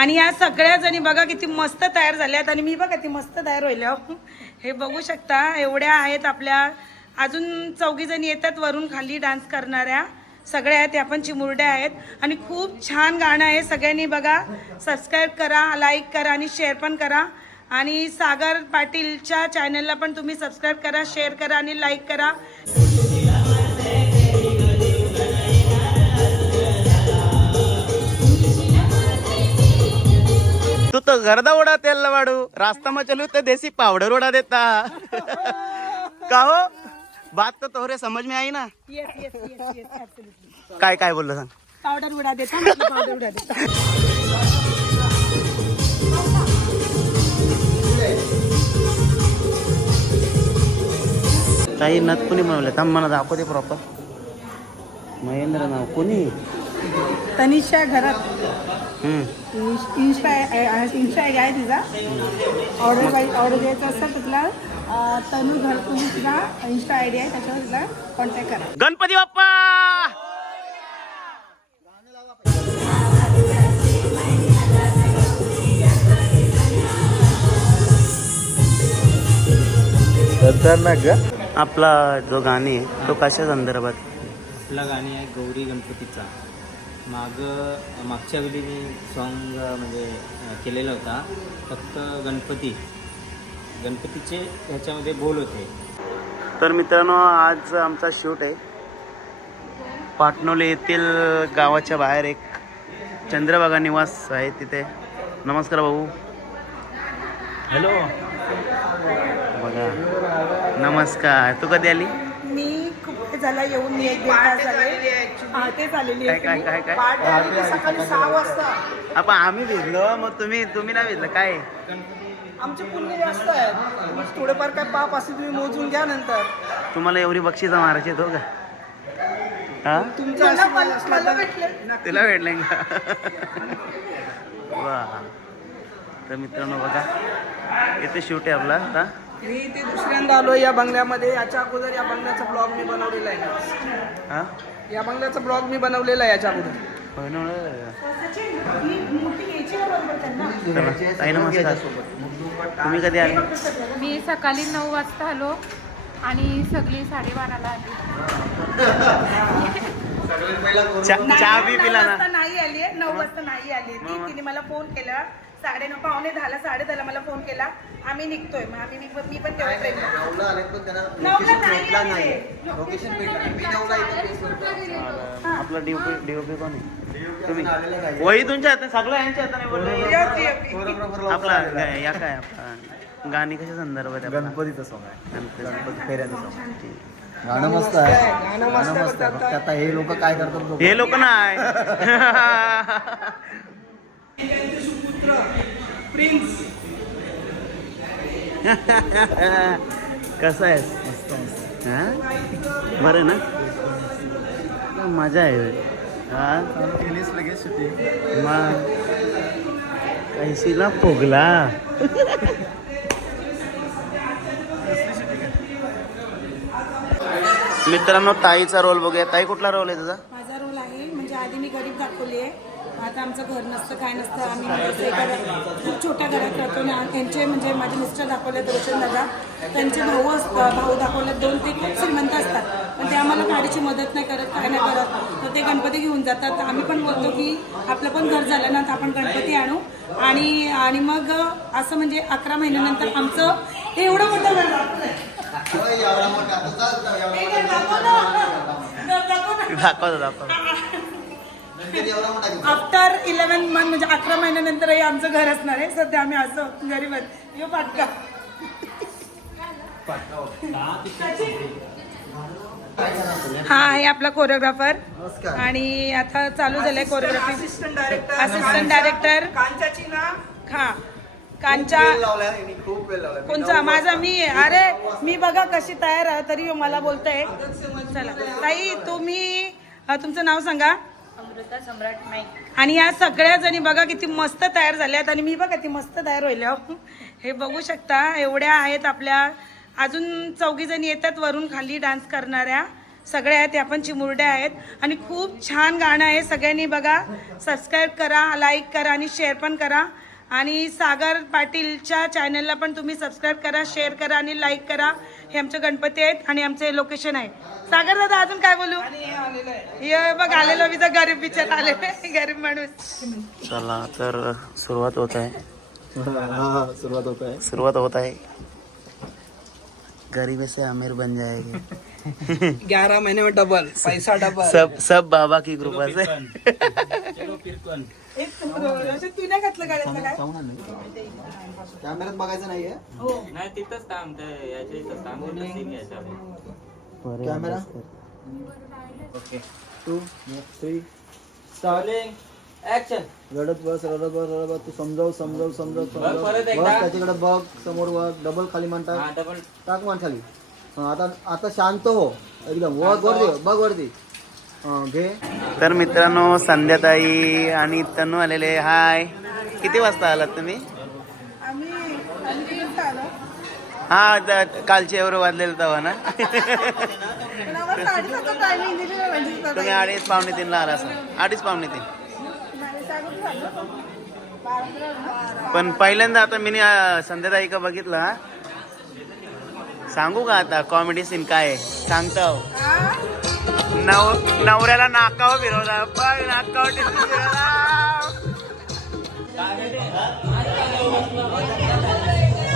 आणि या सगळ्या जणी बघा किती मस्त तयार झाल्यात. आणि मी बघा ती मस्त तयार होईल हो. हे. बघू शकता एवढ्या आहेत आपल्या. अजून चौघी जणी येतात वरून खाली डान्स करणाऱ्या. सगळ्या आहेत त्या पण चिमुरड्या आहेत. आणि खूप छान गाणं आहे. सगळ्यांनी बघा सबस्क्राईब करा लाईक करा आणि शेअर पण करा. आणि सागर पाटीलच्या चॅनलला पण तुम्ही सबस्क्राईब करा शेअर करा आणि लाईक करा. गर्दा उडा तेल वाडू रास्ता में चलू तो देसी पावडर उड़ा देता. कहो बात तो तोहरे समझ में आई ना? काय काय बोललं सांग? पावडर उडा देता म्हटलं पावडर उडा देता. काही नथ कुणी बनवले थांब मला दाखवते प्रॉपर महेंद्र नाव कोणी? तनिषा घरात. इन्स्टा इन्स्टा आय आहे तिचा. ऑर्डर पाहिजे ऑर्डर द्यायचं असेल अं, तनू घर तुम्ही तिला इन्स्टा आय डी आहे त्याच्यावर तिला कॉन्टॅक्ट करा. गणपती बाप्पा! आपला जो गाणी आहे तो कशा संदर्भात आपला गाणी आहे गौरी गणपतीचा. माग मागच्या वेळी मी सॉन्ग म्हणजे केलेला होता. फक्त गणपती. गणपतीचे ह्याच्यामध्ये बोल होते. तर मित्रांनो आज आमचा शूट आहे. पाटणोले येथील गावाच्या बाहेर एक चंद्रभागा निवास आहे तिथे. नमस्कार भाऊ. हॅलो बघा. नमस्कार. तू कधी आली? मी खूप वेळ झाला येऊन मी एक दीड तास झाले. काय काय काय काय? पहाटे आली सकाळी सहा वाजता. आपण आम्ही भिजलो मग तुम्ही तुम्ही नाही भिजलं काय? आमचे पुण्य जास्त आहे. थोडेफार काय पाप असेल तुम्ही मोजून घ्या नंतर. तुम्हाला एवढी बक्षीस मारायची तो का? हा? मला भेटले. तुला भेटलं का? वा. तर मित्रांनो बघा इथे शूट आहे आपला आता मी ते दुसऱ्यांदा आलो या बंगल्यामध्ये. याच्या अगोदर या बंगल्याचा ब्लॉग मी बनवलेला आहे. हा? या बंगल्याचा ब्लॉग मी बनवलेला आहे याच्या अगोदर. तुम्ही कधी आले मी सकाळी नऊ वाजता आलो आणि सगळी साडेबाराला आली. चहा बी पिला नाही आली आहे, नऊ वाजता नाही आली? तिने मला फोन केला. साडे नऊ पावणे दहाला साडे दहाला मला फोन केला. आम्ही निघतोय. मग आम्ही मी पण- मी पण तेव्हा ट्रेन नऊला नाही आली रे. लोकेशन आपला डीओपी डीओपी कोण आहे? तुम्ही. वही तुमच्या हातात सगळं यांच्या हाताने बोलले. आपला या काय आपला गाणी कशा संदर्भात आहे आपला? गणपतीचं सॉंग आहे. गणपती. गणपती फेऱ्याचं सॉंग गाणं मस्त आहे. गाणं मस्त गाणं मस्त आहे. फक्त आता हे लोक काय करतात बघू. हे लोक नाही. प्रिन्स कसं आहेस? मस्त हा? बरं ना? मजा आहे हा? केलीस लगेच मग? कैशीला फुगला. मित्रांनो ताईचा रोल बघूया. ताई कुठला रोल आहे तुझा? माझा रोल आहे म्हणजे आधी मी गरीब दाखवली आहे. आता आमचं घर नसतं काय नसतं आम्ही खूप छोट्या घरात राहतो आणि त्यांचे म्हणजे माझे मिस्टर दाखवले रोशन दादा. त्यांचे भाऊ असतात भाऊ दाखवले दोन ते खूप श्रीमंत असतात. पण ते आम्हाला गाडीची मदत नाही करत काय नाही करत. तर ते गणपती घेऊन जातात. आम्ही पण बोलतो की आपलं पण घर झालं ना तर आपण गणपती आणू. आणि आणि मग असं म्हणजे अकरा महिन्यानंतर आमचं हे एवढं मोठं घर. दाखवलंय. हे घर दाखव ना. दाखव ना. दाखव दाखव आफ्टर इलेव्हन मंथ म्हणजे अकरा महिन्यानंतर हे आमचं घर असणार आहे. सध्या आम्ही असं गरीब आहेत यो पाटका. हा. आहे आपला कोरिओग्राफर आणि आता चालू झालंय choreography assistant director assistant director कांच्याची ना? हा. कांचा कोणचा? माझा मी आहे. अरे मी बघा कशी तयार आहे तरी मला बोलतोय. चला. ताई तुम्ही तुमचं नाव सांगा. अमृता सम्राट आणि या सगळ्या जणी बघा किती मस्त तयार झाल्यात. आणि मी बघा ती मस्त तयार होईल हो. हे बघू शकता एवढ्या आहेत आपल्या. अजून चौघी जणी येतात वरून खाली डान्स करणाऱ्या. सगळ्या आहेत त्या पण चिमुरड्या आहेत. आणि खूप छान गाणं आहे. सगळ्यांनी बघा सबस्क्राईब करा लाईक करा आणि शेअर पण करा. आणि सागर पाटीलच्या चॅनलला पण तुम्ही सबस्क्राईब करा शेअर करा आणि लाईक करा. हे आमचे गणपती आहेत आणि आमचे लोकेशन आहे. सागर दादा अजून काय बोलू? ये बघ आलेलो मी तर गरीब बिचार आले. गरीब माणूस. चला तर सुरुवात होत आहे. हा सुरुवात होत आहे. सुरुवात होत आहे. गरीबी से अमीर बन जाएंगे. ग्यारह महीने में डबल पैसा डबल सब सब बाबा की कृपा से. तू नाही घातलं गाड्यातलं काय? कॅमेऱ्यात बघायचं नाहीये. नाही तिथंच थांब याच्या इथं थांबून घ्यायचा आपण camera? Two three start action रडत बस रडत बस रडत बस. तू समजाव समजाव समजाव समजाव. त्याच्याकडे बघ समोर बघ. डबल खाली मान हा टाक डबल टाक मान खाली. हा, आता आता शांत हो. एकदम. वर वरती बघ वरती. हा, घे तर मित्रांनो संध्याताई आणि तनू आलेले हाय. किती वाजता आलात तुम्ही? हा कालचे एवढं वाजलेलं तेव्हा ना. म्हणजे तुम्ही अडीच पावणे तीनला आला असा अडीच पावणे तीन. पण पहिल्यांदा आता मी संध्याताई का बघितलं हा. सांगू का आता? कॉमेडी सीन काय आहे? सांगतो हा? नव नवऱ्याला नाकावर फिरवला. टिपून फिरवला.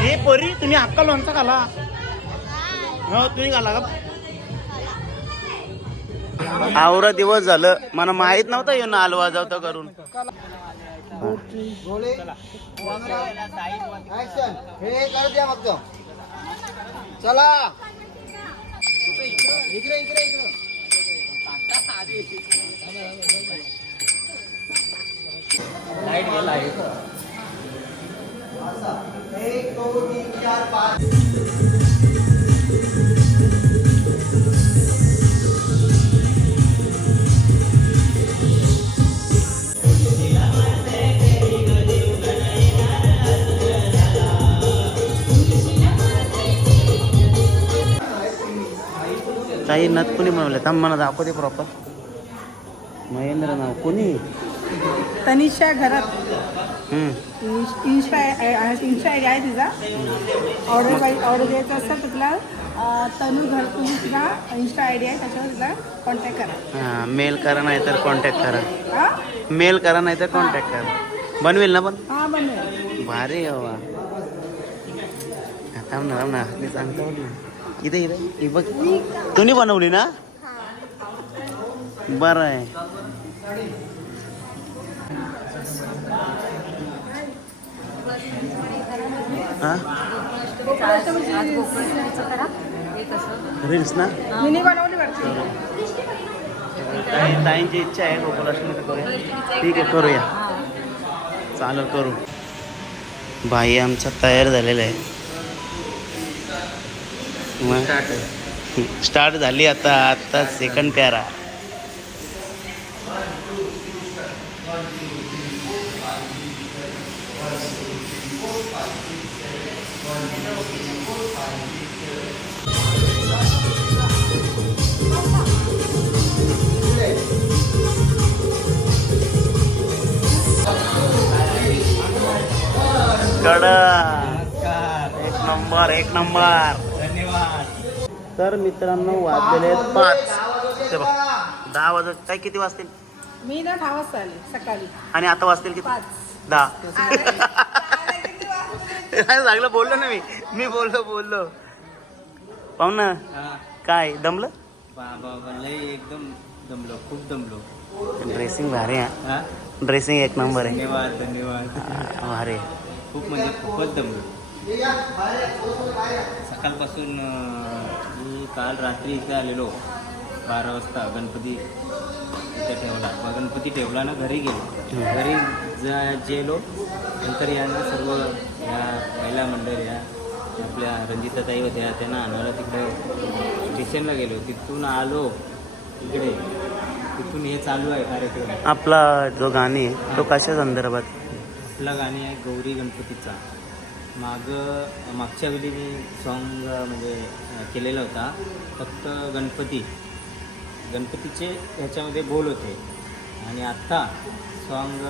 हे पोरी तुम्ही हक्का लोणचा खाला. हो तुम्ही खाला का? आवरा दिवस झालं. मला माहीत नव्हतं येऊन आलो वाजवतो करून. हे चला. इकडे इकडे इकडे. लाइट घे लाइट एक दोन तीन चार पाच काही नथ कोणी बनवले? थांब मला दाखवते प्रॉपर महेंद्र नाव कोणी? तनिषा घरात. इन्स्टा इन्स्टा आहे तिचा. ऑर्डर पाहिजे ऑर्डर द्यायचं असेल तर तिला. अं, तनू घर तुम्ही तिला इन्स्टा आय डी आहे त्याच्यावर तिला कॉन्टॅक्ट करा. हा मेल करा नाही तर कॉन्टॅक्ट करा. हा? मेल करा नाही तर कॉन्टॅक्ट करा. बनवेल ना पण? हा बनवेल. भारी आहे बाबा. हा, थांब ना थांब ना. मी सांगतो ना. इथे इथे. ही बघ. तुम्ही बनवली ना? बरं आहे. हा? रील्स ना? ताईंची इच्छा आहे गोकुलाष्टमी करूया. ठीक आहे करूया. चालेल करू. बाई आमचा तयार झालेला आहे. मग? स्टार्ट झाली आता आता सेकंड प्यारा. एक नंबर एक नंबर. धन्यवाद तर मित्रांनो वाजलेले आहेत पाच. ते बघ दहा वाजत काय किती वाजतील? मी ना दहा वाजता आली सकाळी. आणि आता वाजतील किती? दहा. चांगलं बोललो ना मी. मी बोललो बोललो. पाहू ना. हा. काय दमलं? एकदम दमलो खूप दमलो. ड्रेसिंग भारी आहे. हा? ड्रेसिंग एक नंबर आहे. धन्यवाद धन्यवाद. भारी. खूप म्हणजे खूपच दमलो. सकाळपासून मी काल रात्री इथे आलेलो बारा वाजता गणपती. इथे ठेवला. मग गणपती ठेवला ना घरी गेलो. घरी जा गेलो. नंतर यांना सर्व या महिला मंडळ या आपल्या रंजिताताई होत्या त्यांना आणायला तिकडे स्टेशनला गेलो. तिथून आलो. इकडे. तिथून हे चालू आहे कार्यक्रम. आपला जो गाणी आहे तो कशा संदर्भात? आपलं गाणे आहे गौरी गणपतीचा. माग मागच्या वेळी मी सॉन्ग म्हणजे केलेला होता. फक्त गणपती. गणपतीचे ह्याच्यामध्ये बोल होते. आणि आत्ता सॉन्ग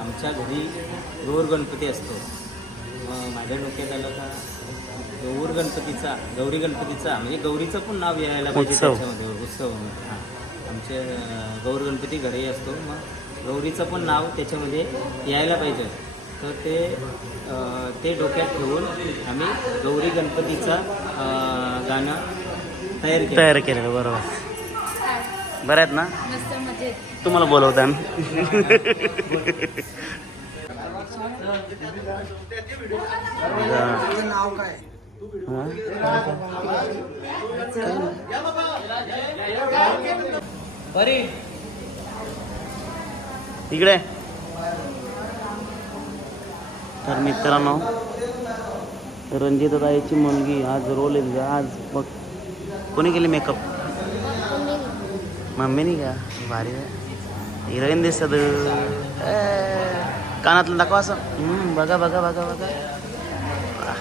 आमच्या घरी गौर गणपती असतो. मग माझ्या डोक्यात आलं का गौर गणपतीचा गौरी गणपतीचा म्हणजे गौरीचं पण नाव यायला पाहिजे उत्सव. त्याच्यामध्ये उत्सव हां. आमचे गौर गणपती घरी असतो. मग गौरीचं पण नाव त्याच्यामध्ये यायला पाहिजे. तर ते ते डोक्यात ठेवून आम्ही गौरी गणपतीचा गाणं तयार तयार केलेलं बरोबर. बरं आहेत ना? तुम्हाला बोलवता इकडे. तर मित्रांनो रंजिताताईची मुलगी आज रोल. आज बघ. कोणी केली मेकअप मम्मीनी का भारी हिरोईन दिसत ए, कानातलं दाखवा असं बघा बघा बघा बघा वाह,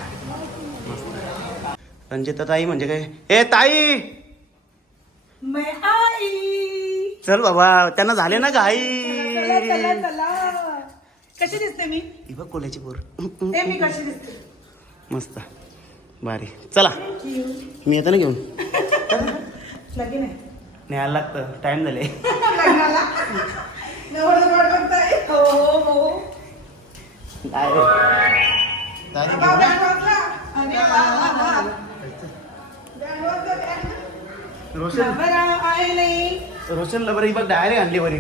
मस्त. रंजिताताई म्हणजे काय ए ताई मैं आई चल बाबा त्यांना झाले ना चला चला कशी दिसते मी ही बघ कोल्याची पोर ते मी कशी दिसते मस्त भारी चला मी येतो ना घेऊन लगीन आहे न्यायला लागतं. टाइम झाले. हो हो हो. रोशन नवरा आहे नाही रोशनला बरं ही. बघ डायरेक्ट आणली वरी.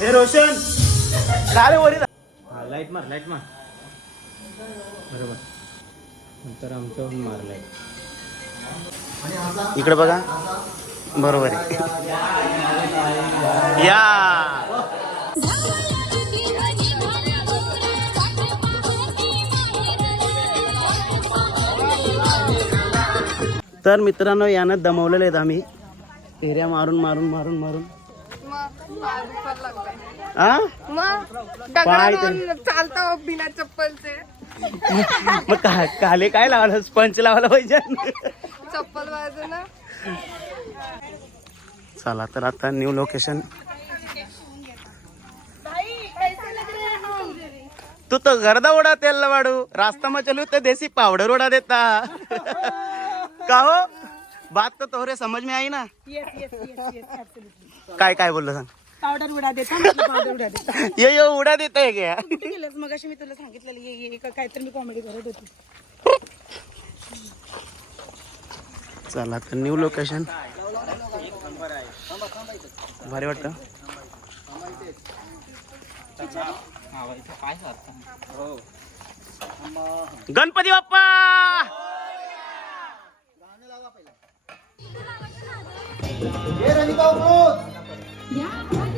हे रोशन! काय रे वरी हां लाइट मार लाइट मार. बरोबर. नंतर आमच्यावर मार लाइट इकडे बघा. बरोबर आहे. या. तर मित्रांनो यानं दमवलेले आहेत आम्ही. एरिया मारून मारून मारून मारून. आ? मग पाय दगडावर चालता बिना चप्पलचे. मग का काले काय लावलं स्पंच लावायला पाहिजे. चप्पल वाजू ना चला तर आता न्यू लोकेशन तू तो गर्दा उडा तेल वाडू रास्ता में चलू तो देसी पावडर उड़ा देता. का हो बात तो तोहरे समझ में आई ना? Yes yes yes yes absolutely काय काय बोललो सांग? पावडर उडा देता म्हटलं पावडर उडा देता. ये ये उडा देत आहे गेलंस मग मी तुला सांगितलेलं ये ये का- काहीतरी मी कॉमेडी करत होती. चला तर न्यू लोकेशन भारी वाटतं. गणपती बाप्पा! उपरोत.